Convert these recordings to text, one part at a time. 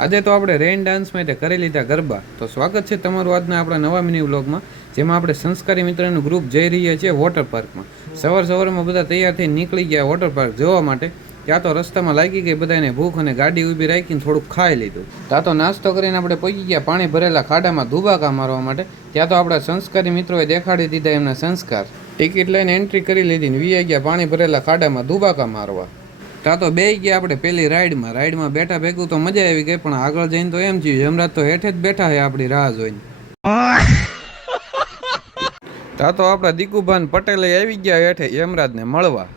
આજે તો આપણે રેઇન ડાન્સમાં તે કરી લીધા ગરબા. તો સ્વાગત છે તમારું આજના આપણા નવા મિની વ્લોગમાં, જેમાં આપણે સંસ્કારી મિત્રનું ગ્રુપ જઈ રહ્યા છીએ વોટર પાર્કમાં. સવારમાં બધા તૈયાર થઈને નીકળી ગયા વોટર પાર્ક જોવા માટે. ત્યાં તો રસ્તામાં લાગી ગઈ બધાને ભૂખ અને ગાડી ઊભી રાખીને થોડુંક ખાઈ લીધું. ત્યાં તો નાસ્તો કરીને આપણે પહોંચી ગયા પાણી ભરેલા ખાડામાં ધુબાકા મારવા માટે. ત્યાં તો આપણા સંસ્કારી મિત્રોએ દેખાડી દીધા એમના સંસ્કાર. ટિકિટ લઈને એન્ટ્રી કરી લીધી ને વી ગયા પાણી ભરેલા ખાડામાં ધુબાકા મારવા. ત્યાં તો બે ગયા આપણે પેલી રાઈડમાં બેઠા ભેગું તો મજા આવી ગઈ, પણ આગળ જઈને તો એમ થયું યમરાજ તો હેઠે જ બેઠા છે આપણી રાહ જોઈને. ત્યાં તો આપણા દીકુભાન પટેલે આવી ગયા હેઠે યમરાજને મળવા.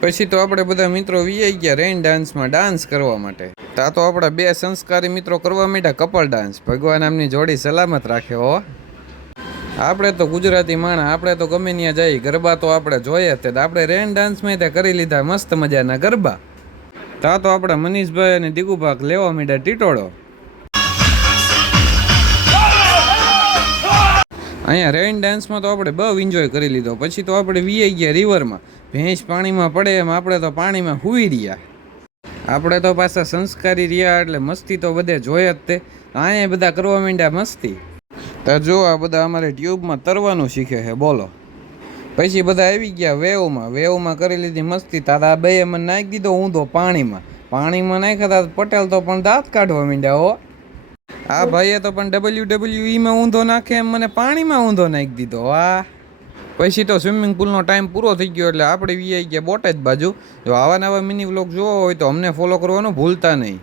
પછી તો આપણે બધા મિત્રો વી ગયા રેઇન ડાન્સમાં ડાન્સ કરવા માટે. ત્યાં તો આપણા બે સંસ્કારી મિત્રો કરવા માંડ્યા કપલ ડાન્સ. ભગવાન આમની જોડી સલામત રાખે હો. આપણે તો ગુજરાતી માણા, આપણે તો ગમે ત્યાં જઈએ ગરબા તો આપણે જોઈએ જ. આપણે રેન ડાન્સમાં તે કરી લીધા મસ્ત મજાના ગરબા. ત્યાં તો આપણા મનીષભાઈ અને દીગુભાગ લેવા માંડ્યા ટીટોળો. અહીંયા રેઇન ડાન્સમાં તો આપણે બહુ એન્જોય કરી લીધો. પછી તો આપણે વી ગયા રિવરમાં. ભેંસ પાણીમાં પડે એમ આપણે તો પાણીમાં હુઈ રહ્યા. આપણે તો પાછા સંસ્કારી રહ્યા એટલે મસ્તી તો બધે જોઈએ જ તે. અહીંયા બધા કરવા માંડ્યા મસ્તી. તો જો આ બધા અમારે ટ્યુબમાં તરવાનું શીખે છે બોલો. પછી બધા આવી ગયા વેવમાં કરી લીધી મસ્તી. તારા બે મને નાખી દીધો ઊંધો પાણીમાં નાખ્યા. પટેલ તો પણ દાંત કાઢવા માંડ્યા હો. આ ભાઈએ તો પણ WWE માં ઊંધો નાખે એમ મને પાણીમાં ઊંધો નાખી દીધો. વાહ. પછી તો સ્વિમિંગ પુલનો ટાઈમ પૂરો થઈ ગયો એટલે આપણે વી ગયા બોટેજ બાજુ. જો આવા નવા મિની વ્લોગ જોવો હોય તો અમને ફોલો કરવાનું ભૂલતા નહીં.